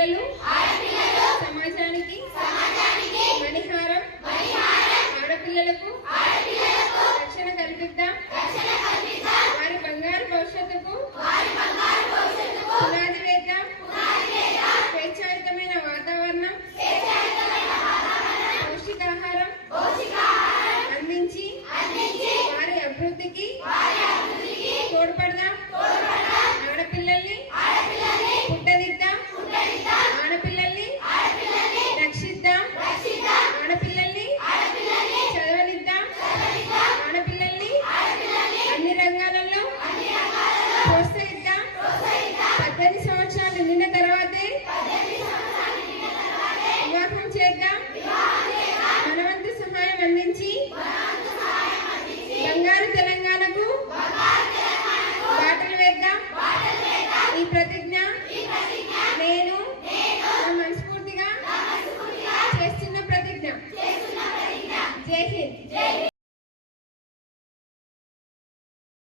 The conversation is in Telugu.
ఆడపిల్లలు సమాజానికి మణిహారం, ఆడపిల్లలకు రక్షణ కల్పిద్దాం. వారి బంగారు భవిష్యత్తుకు పునాది వేద్దాం. స్వేచ్ఛాయుతమైన వాతావరణం, పౌష్టికాహారం అందించి వారి అభివృద్ధికి తోడ్పడదాం. ఆడపిల్లల్ని పుట్టదిద్దాం. ఆడపిల్లల్ని రక్షిద్దాం. ఆడపిల్లల్ని చదవనిద్దాం. ఆడపిల్లల్ని అన్ని రంగాలలో ప్రోత్సహిద్దాం. 18 సంవత్సరాలు నిండిన తర్వాతే వివాహం చేద్దాం. మనవంతు సహాయం అందించి బంగారు తెలంగాణకు బాటలు వేద్దాం. ఈ ప్రతిజ్ఞ నేను మనస్ఫూర్తిగా చేస్తున్న ప్రతిజ్ఞ. జై హింద్.